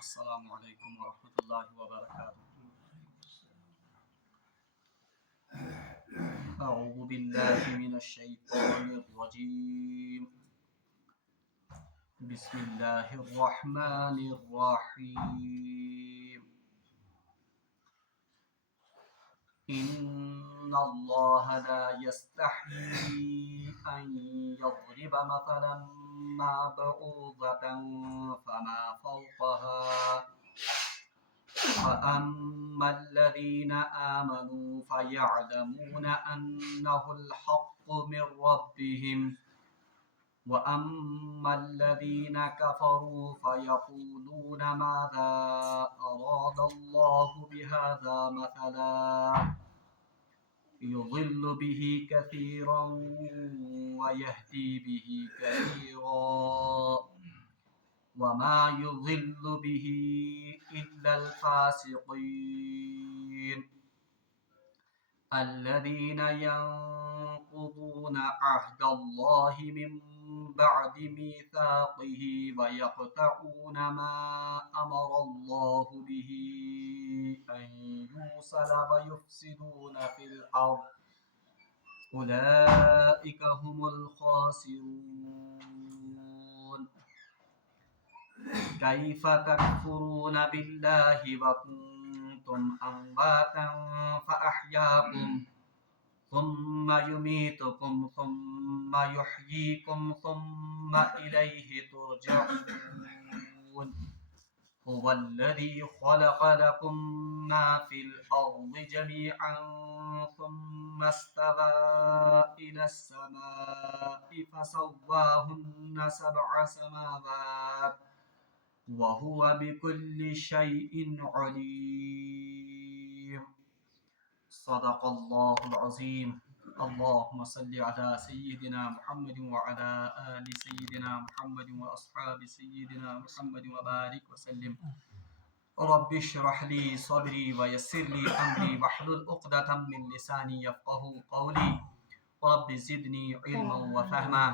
السلام علیکم ورحمۃ اللہ وبرکاتہ. اعوذ باللہ من الشیطان الرجیم. بسم اللہ الرحمن الرحیم. ان اللہ لا یستحیی ان یضرب مثلا ما بعوضة فما فوقها فأما الذين آمنوا فيعلمون أنه الحق من ربهم وأما الذين كفروا فيقولون ماذا أراد الله بهذا مثلا يضل به كثيرا ويهدي به كثيرا وما يضل به إلا الفاسقين الذين ينقضون عهد الله من بعد ميثاقه ويقطعون ما أمر الله به أن يوصل ويفسدون في الأرض أولئك هم الخاسرون. كيف تكفرون بالله وكنتم أمواتا فأحياكم ثم يميتكم ثم يحييكم ثم إليه ترجعون. هو الذي خلق لكم ما في الأرض جميعا ثم استوى إلى السماء فسواهن 7 سماوات وهو بكل شيء عليم. صدق الله العظيم. اللهم صل على سيدنا محمد وعلى آل سيدنا محمد وأصحاب سيدنا محمد وبارك وسلم. رب اشرح لي صدري ويسر لي أمري واحلل عقدة من لساني يفقهوا قولي. رب زدني علما وفهما.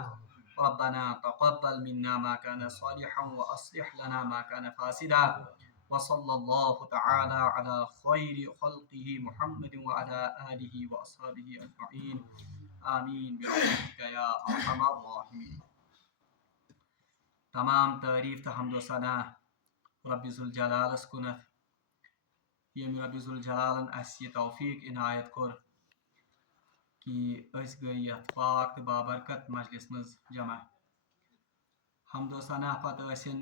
ربنا تقبل منا ما كان صالحا وأصلح لنا ما كان فاسدا. وصلى الله تعالى على خير خلقه محمد وعلى آله وأصحابه أجمعين. آمين برحمتك يا أرحم الراحمين. تمام تعریف تو حمد و ثنا رب ذوالجلالس کنت یم رب ذوالجلالن اس یہ توفیق عنایت کور کہ اس گئی یت پاک تو بابرکت مجلس مز جمع. حمد و ثنا پتہ ٲسِن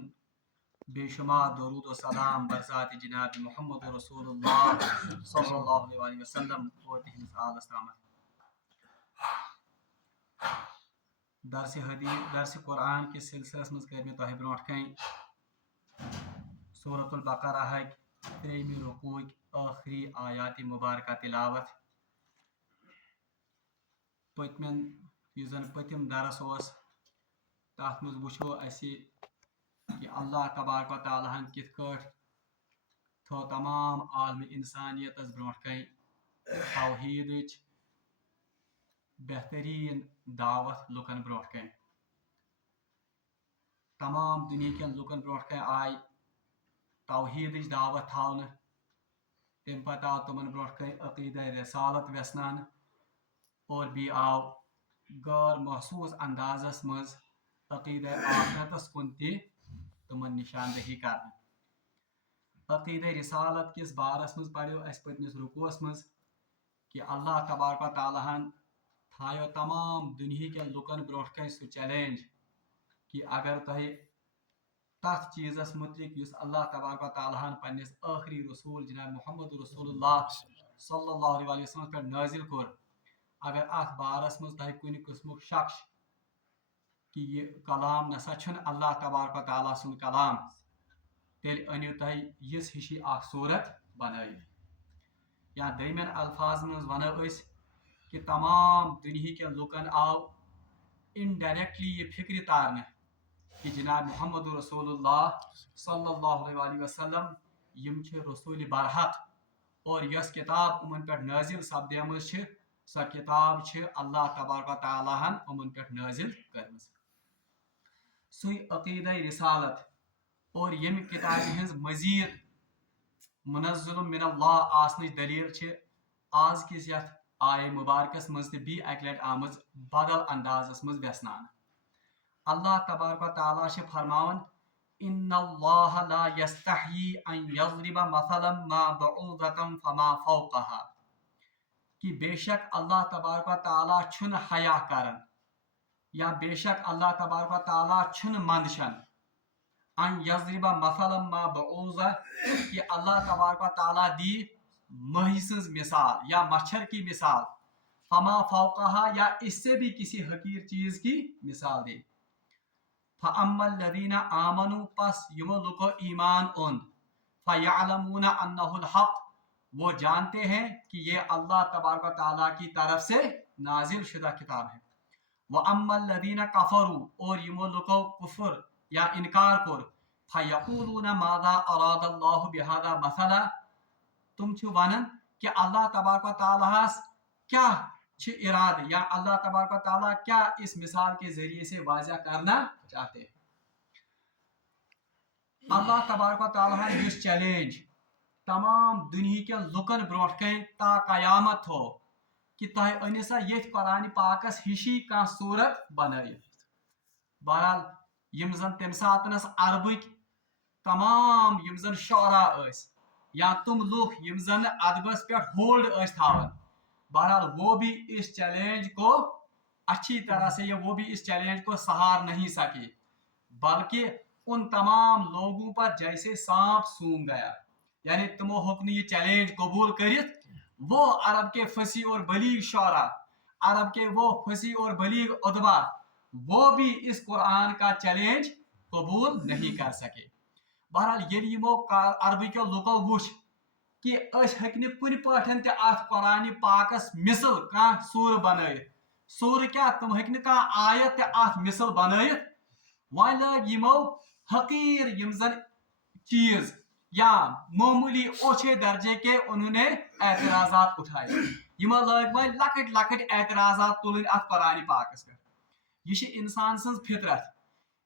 بے شمار درود و سلام برذات جناب محمد رسول اللہ صلی اللہ علیہ وسلم اور تہندس آلس تامت. درس قرآن کس سلسلس مز کر میں تہ برونٹ کن سورۃ البقرہ ہک 3 رکوع آخری آیات مبارکہ تلاوت. پتمن یُس زن پتم درس اوس تات مز وچھو اسی کہ اللہ تبارک و تعالیٰ ہن کت کٹ تھو تمام عالم انسانیت برونٹ کن توحیدچ بہترین دعوت لکن برونٹ کن. تمام دنیا کن لکن برونٹ کن آئی توحیدچ دعوت تھاون. تم پتہ آو تمن برونٹ کن عقیدہ رسالت ویسنان اور بی آو غیر محسوس اندازس مز عقیدہ آخرتس کن تہ تمن نشاندہی کرنا. عقیدہ رسالت کس بارس مز پڑھو اس پتمس رکوعس مز کہ اللہ تبارک و تعالیٰ ہن تھایو تمام دنیا کن لکن برونٹ کن سہ چیلنج کہ اگر تہ تس چیزس متعلق اس اللہ تبارک و تعالیٰ ہن پنس آخری رسول جناب محمد رسول اللہ صلی اللہ علیہ وسلم پہ نازل کور اگر ات بارس مز تہ کن قسمک شک کہ یہ کلام نسا چھن اللہ تبارک و تعالیٰ سن کلام تیل انیو تہ یس ہشی اخ صورت بنائیت. یا دریمین الفاظ مز ونو اس کہ تمام دنیا کے لکن آو انڈائریکٹلی یہ فکر تارنے کہ جناب محمد رسول اللہ صلی اللہ علیہ وسلم یم چھ رسول برحق اور یس کتاب امن پہ نازل سپدیمز چھ سہ کتاب چھ اللہ تبارک و تعالیٰ ہن امن پہ نازل کرمز. سی عقیدہ رسالت اور یم کتاب ہز مزید منزل من اللہ آسنچ دلیل چھ آز کس یتھ آئے مبارکس مز تہ بی اکہ لٹ آمز بدل اندازس مز ویسنان اللہ تبارک و تعالیٰ چھ فرماون ان اللہ لا یستحیی ان یضرب مثلا ما بعوضة فما فوقها کہ بے شک اللہ تبارک و تعالیٰ چھن حیا کرن یا بے شک اللہ تبارک و تعالیٰ چھن مندشن ان یضرب مثلا ما بعوضہ کہ اللہ تبارک و تعالیٰ دی مہی سنز مثال یا مچھر کی مثال فما فوقها یا اس سے بھی کسی حقیر چیز کی مثال دے فَأَمَّا الَّذِينَ آمَنُوا پس یمو لوگو ایمان اون فَيَعْلَمُونَ أَنَّهُ الْحَقُ وہ جانتے ہیں کہ یہ اللہ تبارک و تعالیٰ کی طرف سے نازل شدہ کتاب ہے وَأَمَّا الَّذِينَ كَفَرُوا اور یمو لوگو کفر یا انکار کر فَيَقُولُونَ مَاذَا أَرَادَ اللَّهُ بِهَذَا مَثَلًا تم چھو ونن کہ اللہ تبارک و تعالیٰ کیا چھ اراد یا اللہ تبارک و تعالیٰ کیا اس مثال کے ذریعے سے واضح کرنا چاہتے ہیں اللہ تبارک و تعالیٰ اس چیلنج تمام دنیا کے لکن برونٹ کن تا قیامت ہو کہ تہ انسا یہ قرآن پاکس ہشی کا صورت بنائی بہرحال یم زن تم ساتنس عربک تمام یم زن شعراء اس یا تم لوگ یم زن ادبس پہ ہولڈ اس تھاون بہرحال وہ بھی اس چیلنج کو اچھی طرح سے وہ بھی اس چیلنج کو سہار نہیں سکے بلکہ ان تمام لوگوں پر جیسے سانپ سونگ گیا یعنی تمو حکم یہ چیلنج قبول کرت وہ عرب کے فصیح اور بلیغ شعراء عرب کے وہ فصیح اور بلیغ ادبا وہ بھی اس قرآن کا چیلنج قبول نہیں کر سکے بہرحال یل یمو عربی کے لوکو وچ کہ اس ہکن کن پاٹھن تہ ات قرآن پاکس مثل کان سور بنائت سور کیا تم ہکن کان آیت تہ ات مثل بنائت وۄنۍ لٲگۍ یمو حقیر یم زن چیز یا معمولی اوچھے درجے کے انہوں نے اعتراضات اٹھائے یمو لٲگۍ وۄنۍ لکٹ لکٹ اعتراضات تلن ات قرآن پاکس پہ یہ چھ انسان سنز فطرت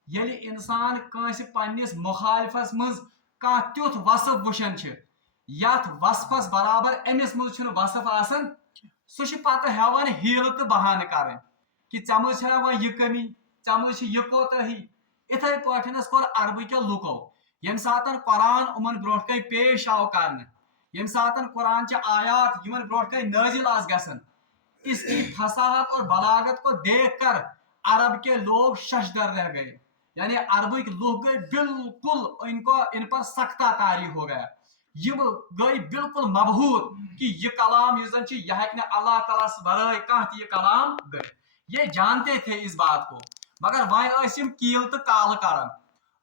یل انسان کانس پننس مخالفس مز کانٛہہ تیُتھ وصف وچھان چھ یتھ وصفس برابر امس مز چھُنہٕ وصف آسان سُہ چھُ پتہٕ ہیوان ہیلہٕ تہٕ بہانہٕ کرٕنۍ کہ ژےٚ منٛز چھےٚ وۄنۍ یہِ کمی ژےٚ منٛز چھِ یہِ کوتاہی اِتھے پٲٹھۍ کوٚر عربٕکیو لُکو ییٚمہِ ساتہٕ قرآن یِمن برونٛٹھ کَنۍ پیش آو کرنہٕ ییٚمہِ ساتہٕ قرآن چہِ آیات یِمن برونٛٹھ کَنۍ نٲزِل آس گژھان اس کی فصاحت اور بلاغت کو دیکھ کر عرب کے لوگ ششدر رہ گئے یعنی عربک لوگ گئے بالکل ان پر سختہ طاری ہو گیا یہ گئی بالکل مبہوت کہ یہ کلام یہ زن یہ ہیکہ اللہ تعالیٰ برائے کانٛہہ یہ کلام گئے یہ جانتے تھے اس بات کو مگر وۄنۍ ٲسۍ یِم کیل تہٕ کالہٕ کران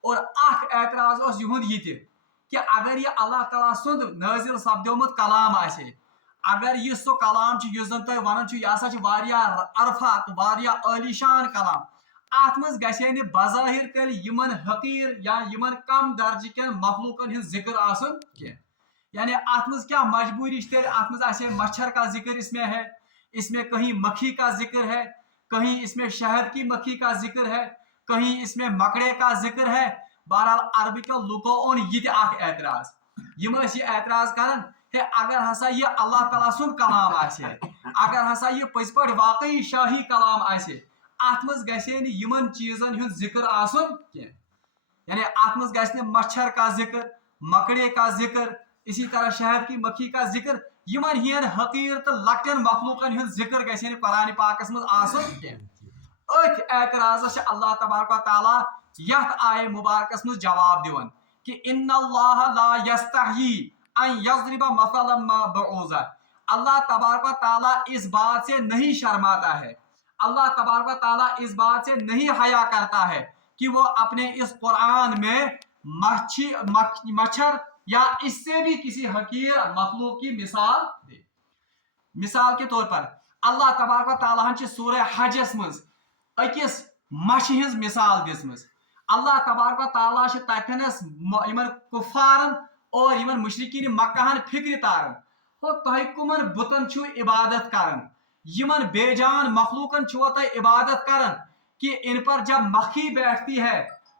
اور اکھ اعتراض اوس یِہُنٛد یہِ تہِ کہ اگر یہ اللہ تعالیٰ سُنٛد نٲزِل سپدیومُت کلام آسہِ اگر یہ سُہ کلام چھُ یُس زن تُہۍ ونان چھِو یہِ ہسا چھُ واریاہ عرفہ تہٕ واریاہ عالی شان کلام اتھ منٛز گژھِ نہٕ بظاہر تیٚلہِ یِمن حقیٖر یا یِمن کم درجہٕ کٮ۪ن مخلوقن ہُنٛد ذکر آسُن کینٛہہ یعنی ات منٛز کیا مجبوری تیٚلہِ ات منٛز آسہِ مچھر کا ذکر اس میں ہے اس میں کہیں مکھی کا ذکر ہے کہیں اس میں شہد کی مکھی کا ذکر ہے کہیں اس میں مکڑے کا ذکر ہے بہرحال عربی کے لوگوں اون یہ تہِ اکھ اعتراض یم ٲسۍ یہ اعتراض کران ہے اگر ہسا یہ اللہ تعالیٰ سُنٛد کلام آسہِ اگر ہسا یہ پٔزۍ پٲٹھۍ واقعی شاہی کلام آسہِ ات منٛز گژھِ نہٕ یمن چیزن ہُنٛد ذکر آسُن کینٛہہ یعنی ات منٛز گژھِ نہٕ مچھر کا ذکر مکڑے کا ذکر اسی طرح شہد کی مکھی کا ذکر یمن ہین حقیر تو لکٹن مخلوقن ہند ذکر گژھِ نہٕ قرآن پاکس منٛز آسُن کینٛہہ أتھۍ اعتراضس چھِ اللہ تبارک و تعالیٰ یتھ آیے مبارکس منٛز جواب دِوان کہ ان اللہ لا یستحیی ان یضرب مثلا ما بعوضہ اللہ تبارک و تعالیٰ اس بات سے نہیں شرماتا ہے اللہ تبارک و تعالیٰ اس بات سے نہیں حیا کرتا ہے کہ وہ اپنے اس قرآن میں مچھر یا اس سے بھی کسی حقیر مخلوق کی مثال دے مثال کے طور پر اللہ تبارک و تعالیٰ چھ سورہ حجس مز اکس مچھ ہز مثال دِژمٕژ اللہ تبارک و تعالیٰ چھ تتنس یمن کفارن اور یمن مشرکین مکہن فکر تارن ہو تہ کمن بتن چھو عبادت کرن یمن بے جان مخلوقن چھو تہ عبادت کرن کہ ان پر جب مکھی بیٹھتی ہے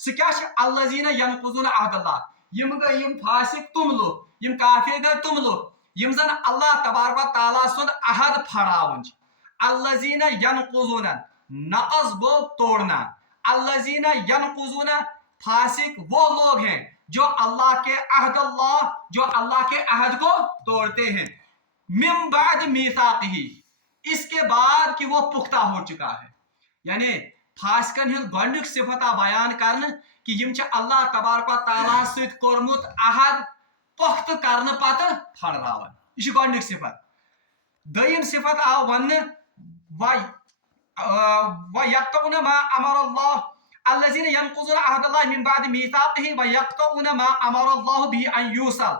سہ کیا الذین ینقضون عہد اللہ یم گئی یم فاسق تم لوگ یم کافر گئی تم لوگ یم زن اللہ تبارک و تعالیٰ سن عہد پھڑاون الذین ینقضون نقض گو توڑنا الذین ینقضون فاسق وہ لوگ ہیں جو اللہ کے عہد کو توڑتے ہیں من بعد میثاقہ اس کے بعد کہ وہ پختہ ہو چکا ہے یعنی فاسقن ہند گۄڈنیُک صفت آ بیان کرنے کہ یم چھ اللہ تبارک و تعالیٰ سۭتۍ کوٚرمُت عہد پختہ کرنے پتہ پھڑراون یہ چھ گۄڈنیُک صفت دوٚیِم صفت آو وننہٕ وَيَقْطَعُونَ مَا أَمَرَ اللَّهُ الَّذِينَ يَنقُضُونَ عَهْدَ اللَّهِ مِن بَعْدِ مِيثَاقِهِ وَيَقْطَعُونَ مَا أَمَرَ اللَّهُ بِهِ أَن يُوصَلَ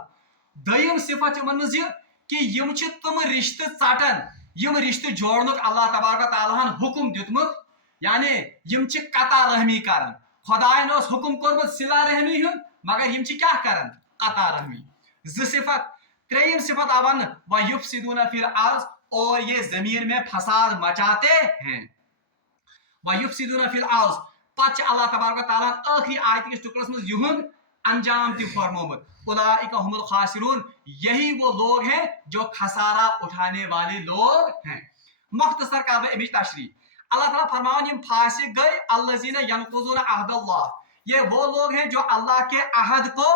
دوٚیِم صفت یمن منٛز یہِ کہ یم چھ تم رشتہ ژٹن یم رشتہ جوڑنُک اللہ تبارک و تعالیٰ ہن حکم دیتمُت یعنی یم چھ قطع رحمی کران خدایَن اوس حکم کوٚرمُت صلہ رحمی ہُنٛد مگر یم چھ کیا کران قطع رحمی زٕ صفت ترٛیٚیِم صفت آو وننہٕ وَيُفْسِدُونَ فِي الْأَرْضِ اور یہ زمین میں فساد مچاتے ہیں وَيُفْسِدُونَ فِي الْأَرْضِ پتہ اللہ تبارک و تعالیٰ آخری آیت کس ٹکرس مز یہند انجام تہ فرمومت اولئک هم الخاسرون یہی وہ لوگ ہیں جو خسارہ اٹھانے والے لوگ ہیں مختصر کر بہ امچ تشریح اللہ تعالیٰ فرمان یم فاسق گئے الذین ینقضون عہد اللہ یہ وہ لوگ ہیں جو اللہ کے عہد کو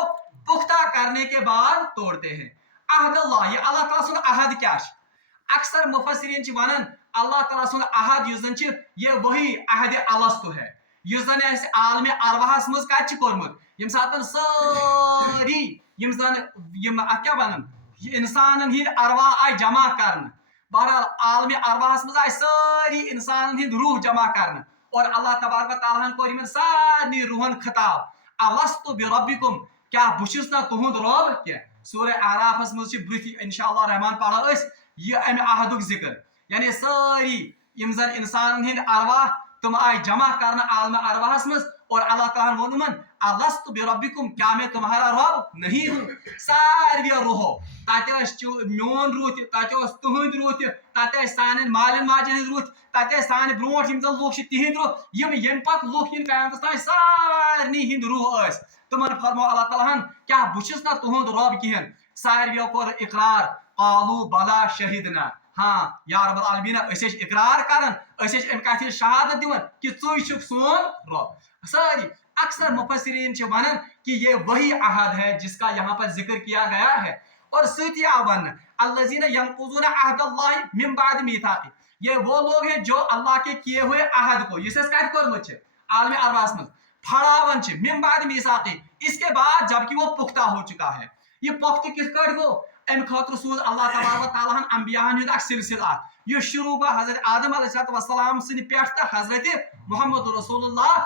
پختہ کرنے کے بعد توڑتے ہیں عہد اللہ یہ اللہ تعالیٰ سن عہد کیا اکثر مفسرین چھ ونان اللہ تعالیٰ سن عہد یس زن یہ وہی عہد الستو ہے یس زن اس عالم ارواحس مز کت کورمت یم ساتن ساری یم زن یم کیا ونان انسانن ہند ارواح آئی جمع کرن بہرحال عالم ارواحس مز آئی ساری انسانن ہند روح جمع کرن اور اللہ تبارک و تعالیٰ ہن کور یمن سارنی روحن خطاب الستو بربکم کیا بچس نا تہند رب کیا سورہ اعراف مز برتھ انشاءاللہ رحمان پڑھو اس یہ امہ عہدک ذکر یعنی ساری یم زن انسان ہند ارواح تم آئی جمع کرنا عالم ارواحس مز اور اللہ تعالیٰ نے ونمن الست بربکم کیا میں تمہارا رب نہیں ہوں ساروی روحو تتہ میون روح تتہ تہند روح تتہ سان مالن ماجن ہند روح تتہ سان برونٹ یم زن لوگ تہند روح یم پتہ لوگ ین قیامتس تام سارنی ہند روح اس تمن فرمو اللہ تعالیٰ کیا بچس نا تہند رب کہین سارویو کور اقرار قالوا بلا شہدنا ہاں یا رب العالمین اس اقرار کرن اس ام کتھ شہادت دون کہ ژے چھُکھ سون رب ساری اکثر مفسرین چھ ونان کہ یہ وہی عہد ہے جس کا یہاں پر ذکر کیا گیا ہے اور سۭتی آو وننہٕ الذین ینقضون عہد اللہ من بعد میثاقہ یہ وہ لوگ ہیں جو اللہ کے کیے ہوئے عہد کو یس اس کت کورمت چھ عالم ارواحس مز پھڑاون چھ من بعد میثاقہ اس کے بعد جبکہ وہ پختہ ہو چکا ہے یہ پختہ کس کٹ گو ام خاطر سوز اللہ تبارک و تعالیٰ انبیاء ہند اک سلسلہ یہ شروع گو حضرت آدم علیہ السلام سن پہ حضرت محمد رسول اللہ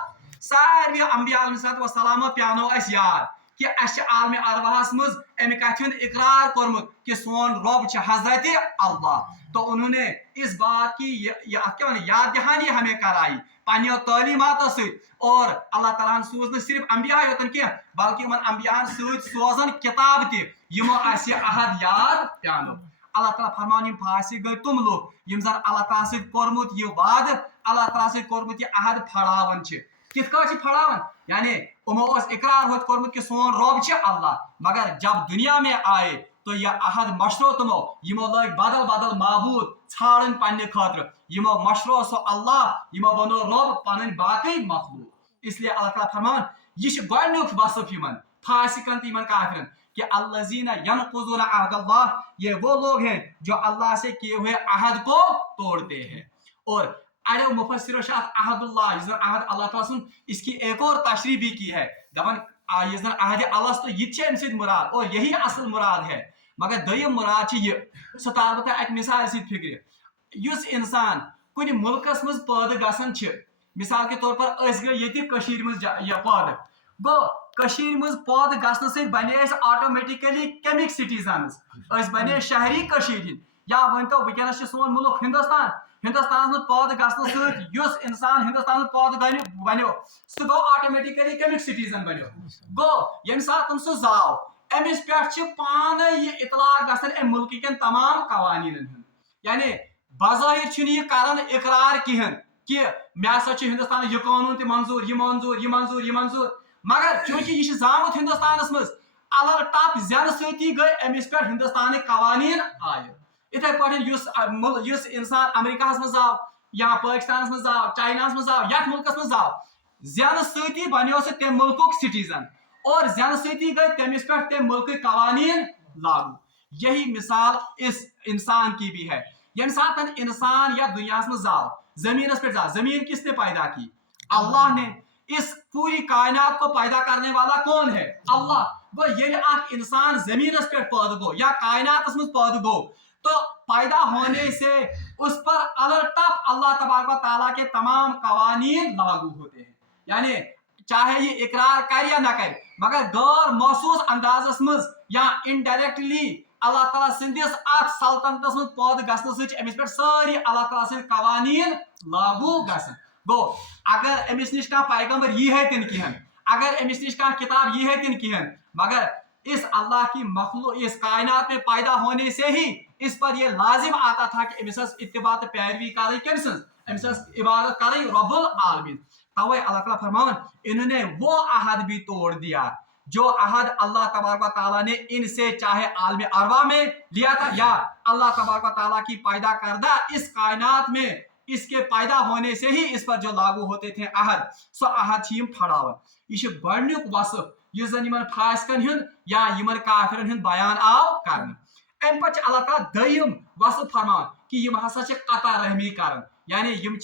ساروی انبیاء علیہ السلام پیانو اس یاد کہ اس عالم ارواحس مز ام کتھ ہند اقرار کورمت کہ سون رب چھ حضرت اللہ تو انہوں نے اس بات کی یاد دہانی ہمیں کرائی پنیو تعلیماتو ست اور اللہ تعالیٰ سوز نہ صرف انبیاء یوتن کی بلکہ ان انبیاء ست سوزن کتاب تہ یمو اس عہد یاد پیانو اللہ تعالیٰ فرمان یم فاسق گئی تم لوگ یم زن اللہ تعالیٰ ست کورمت یہ وعدہ اللہ تعالیٰ ست کورمت یہ عہد پھڑاون چھ کت کٹ پھڑاون یعنی امو اس اقرار ہوت کورمت کہ سون رب چھ اللہ مگر جب دنیا میں آئے تو یہ عہد مشرو تمو یمو لگ بدل بدل معبود ژھانڈن پنہ خاطر یمو مشرو سو اللہ یمو بنو رب پنن باقی مخلوق اس لیے اللہ تعالیٰ فرمان یہ گۄڈنیُک وصف یمن فاسقن تہ یمن کافرن کہ الذین ینقضون عہد اللہ یہ وہ لوگ ہیں جو اللہ سے کیے ہوئے عہد کو توڑتے ہیں اور اڑو مفسرو عہد اللہ اس عہد اللہ تعالیٰ سن اس کی ایک اور تشریح بھی کی ہے دپان یہ زن عہد الستو یہ ام سۭتۍ مراد اور یہی اصل مراد ہے مگر دویم مراد یہ سہ تار بہ اک مثال ست فکر یس انسان کن ملکس مز پید گژھان مثال کے طور پر اس گئی یہ کشیر مز پید گو کشیر مز پید گژھنہ ست بنے اس آٹومیٹکلی کیمک سٹیزنز اس بنے شہری کشیر ہند یا ونتو ونکس سون ملک ہندوستان ہندوستان مز پید گژھنہ ست یس انسان ہندوستان مز پید بنو سہ گو آٹومیٹکلی کیمک سٹیزن بنو گو یم سات سہ زاو امس پہ پانے یہ اطلاع گژھان ام ملک کن تمام قوانین یعنی بظاہر یہ کران اقرار کہین کہ مے ہسا چھ ہندوستان یہ قانون تہ منظور یہ منظور یہ منظور یہ منظور مگر چونکہ یہ زامت ہندوستانس مز الر ٹپ زین ستی گئی امس پہ ہندوستان قوانین آئے اتھے پہ اس انسان امریکہ مز آو یا پاکستان مز آو چائنا مز آو یتھ ملکس مز آو زین ستی بنو سہ تم ملک سٹیزن اور زین ستی گئی تمس پہ تم ملک قوانین لاگو یہی مثال اس انسان کی بھی ہے یم سات انسان یا دنیا مز آو زمین پہ آو زمین کس نے پیدا کی اللہ نے اس پوری کائنات کو پیدا کرنے والا کون ہے اللہ گو یہ انسان زمین پہ پید گو یا کائنات مز پید گو تو پیدا ہونے سے اس پر الٹپ اللہ تبارک و تعالیٰ کے تمام قوانین لاگو ہوتے ہیں یعنی چاہے یہ اقرار کر یا نہ کر مگر غیر محسوس انداز مز یا انڈائریکٹلی اللہ تعالیٰ سندس سلطنتس مز پود گھنس امس پہ ساری اللہ تعالیٰ سند قوانین لاگو گھن گو اگر امس نش پیغمبر یہ ہے تن کہین اگر امس نش کتاب یہ ہے تن کہین مگر اس اللہ کی مخلوق اس کائنات میں پیدا ہونے سے ہی اس پر یہ لازم آتا تھا کہ امس اتباع پیروی کریں کم سن امس عبادت کریں رب العالمین توے اللہ تعالیٰ فرمان انہوں نے وہ عہد بھی توڑ دیا جو عہد اللہ تبارک و تعالیٰ نے ان سے چاہے عالم اروا میں لیا تھا یا اللہ تبارک و تعالیٰ کی پیدا کردہ اس کائنات میں اس کے پیدا ہونے سے ہی اس پر جو لاگو ہوتے تھے عہد سو عہد یم پھڑاون یہ گۄڈنیُک وصف یہ زن یمن فاسقن ہند یا یمن کافرن ہند بیان آو کرنے ام پتہ اللہ تعالیٰ دیم وصف فرمان کہ یم ہسا قطع رحمی کرن یعنی یم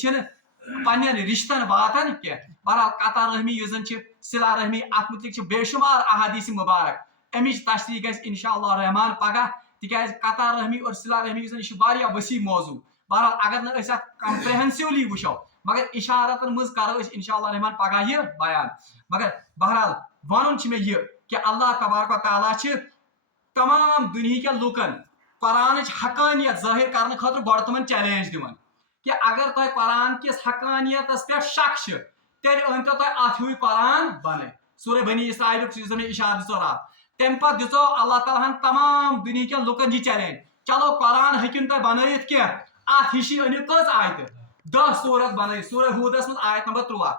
پنن رشتن واتن کی بہرحال قطع رحمی یہ زن صلہ رحمی ات متعلق بے شمار احادیث مبارک امچ تشریح گژھِ انشاءاللہ الرحمن پگہ تکیاز قطع رحمی اور صلہ رحمی یہ واریاہ وسیع موضوع بہرحال اگر نہ ات کمپریہنسولی وچھو مگر اشارتن مز کرو انشاءاللہ الرحمن پگہ یہ بیان مگر بہرحال ون یہ کہ اللہ تبارک و تعالیٰ تمام دنیا کے لوکن قرآن حقانیت ظاہر کرنے خاطر گۄڈٕ تمن چیلنج دِوان کہ اگر تہ قرآن کس حقانیت پہ شک تیل أنتو تہ ات ہیوے قرآن بنے سورہ بنی اسرائیل یس میں اشارہ دژو رات تم پتہ دژو اللہ تعالیٰ ہن تمام دنیا کے لوکن یہ چیلنج چلو قرآن ہیکن تہ بنائت کی ات ہشی انیو کٔژ آیتہٕ 10 صورت بنائی سورہ ہودس من آیت نمبر 13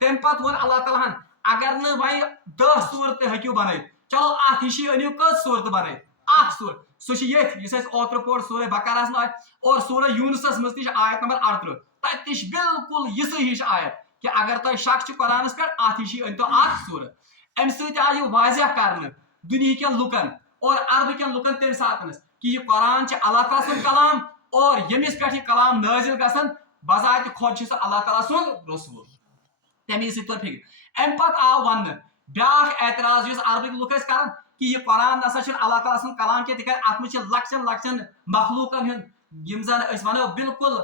تم پتہ ون اللہ تعالیٰ ہن اگر نہ وی 10 صورت ہیکو بنائت چلو ات ہشی انیو کٔژ صورت بنائت اخ صورت سہ یت یس اوتر پور سورہ بقرہ من اور سورہ یونسس مز تہ آیت نمبر 38 تتہ تہ بالکل یسے ہش آیت کہ اگر تہ شک قرآنس پہ ات ہشی انتو اخ صورت ام سۭتۍ آو یہ واضح کرنے دنیا کن لکن اور عرب کن لکن تمہ ساتنس کہ یہ قرآن اللہ تعالیٰ سن کلام اور یمس پہ یہ کلام نازل گژھن بذات خود سہ اللہ تعالیٰ سن رسول تمی سی طور فکر ام پتہ آو ون بیاکھ اعتراض اس عربک لوک کران کہ یہ قرآن نسا اللہ تعالیٰ سن کلام کی تک ات مجھ لکچن لکچن مخلوقن ہند یم زن ونو بالکل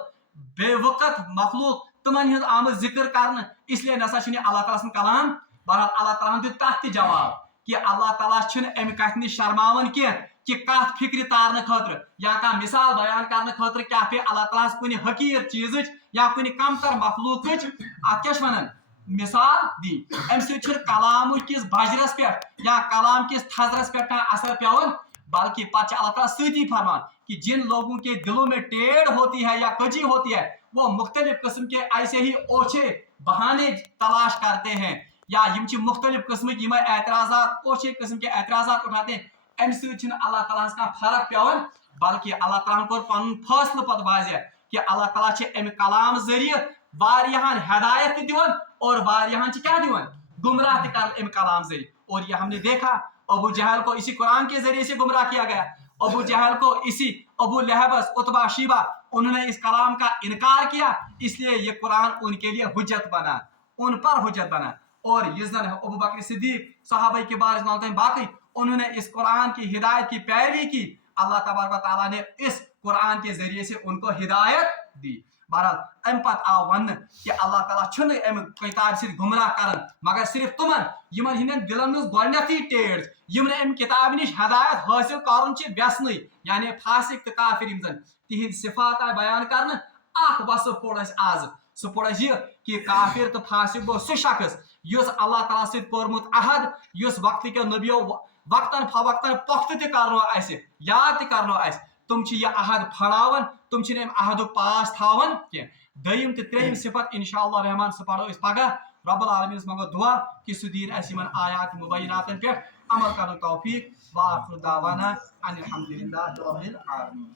بے وقت مخلوق تمن ہند آمد ذکر کرنے اس لیے نسا اللہ تعالیٰ سن کلام بہرحال اللہ تعالیٰ دیت تتھ تہ جواب کہ اللہ تعالیٰ ام کت نش شرماون کی کہ کت فکر تارنے خاطر یا کھانا مثال بیان کرنے خاطر کیا پہ اللہ تعالیٰ کن حقیر چیز یا کن کمتر مخلوق ات کیا ونان مثال دی ام کلام کس بجرس پہ یا کلام کس تھزرس پہ اثر پیون بلکہ پتہ اللہ تعالیٰ ستی فرمان کہ جن لوگوں کے دلوں میں ٹیڑھ ہوتی ہے یا کجی ہوتی ہے وہ مختلف قسم کے ایسے ہی اوچھے بہانے تلاش کرتے ہیں یا مختلف قسم کی اعتراضات اوچھے قسم کے اعتراضات اٹھاتے ہیں ام سۭتۍ اللہ تعالیٰ کا فرق پیون بلکہ اللہ تعالیٰ کور پن فاصلہ پتہ واضح کہ اللہ تعالیٰ ام کلام ذریعہ واریاہن ہدایت دِوان اور واریاہن کیا دِوان گمراہ تہ کر ام کلام ذریعہ اور یہ ہم نے دیکھا ابو جہل کو اسی قرآن کے ذریعے سے گمراہ کیا گیا ابو جہل کو اسی ابو لہبس اتبا شیبہ انہوں نے اس کلام کا انکار کیا اس لیے یہ قرآن ان کے لیے حجت بنا ان پر حجت بنا اور یزن ابو بکر صدیق صحابہ کے بارے میں باقی انہوں نے اس قرآن کی ہدایت کی پیروی کی اللہ تبارک و تعالیٰ نے اس قرآن کے ذریعے سے ان کو ہدایت دی بہرحال ام پتہ آو ون کہ اللہ تعالیٰ چھنہ ام کتاب سے گمراہ کرن مگر صرف تمن یمن ہندین دلن مز گۄڈنیتھٕے ٹیڑھ یم نے ام کتاب نش ہدایت حاصل کرن ویسنٕے یعنی فاسق تہ کافر یم زن تہند صفات آئی بیان کرنے اخ وصف پوڑ اس آز سہ پوڑ اس یہ کہ کافر تو فاسق گو سہ شخص یس اللہ تعالیٰ سۭتۍ کوٚرمُت عہد یس وقت کے نبیو وقتاً فوقتاً پختہ تہ کرنو اسہ یاد تہ کرنو اسہ تم یہ عہد پھڑاون تم ام عہد پاس تھاون کی دویم تو تریم صفت انشاءاللہ رحمان سہ پڑھو اس پگہ رب العالمین منگو دعا کہ سہ دین اس یمن آیات مبیناتن پہ عمل کرن توفیق وآخر دعوانا ان الحمد للہ رب العالمین.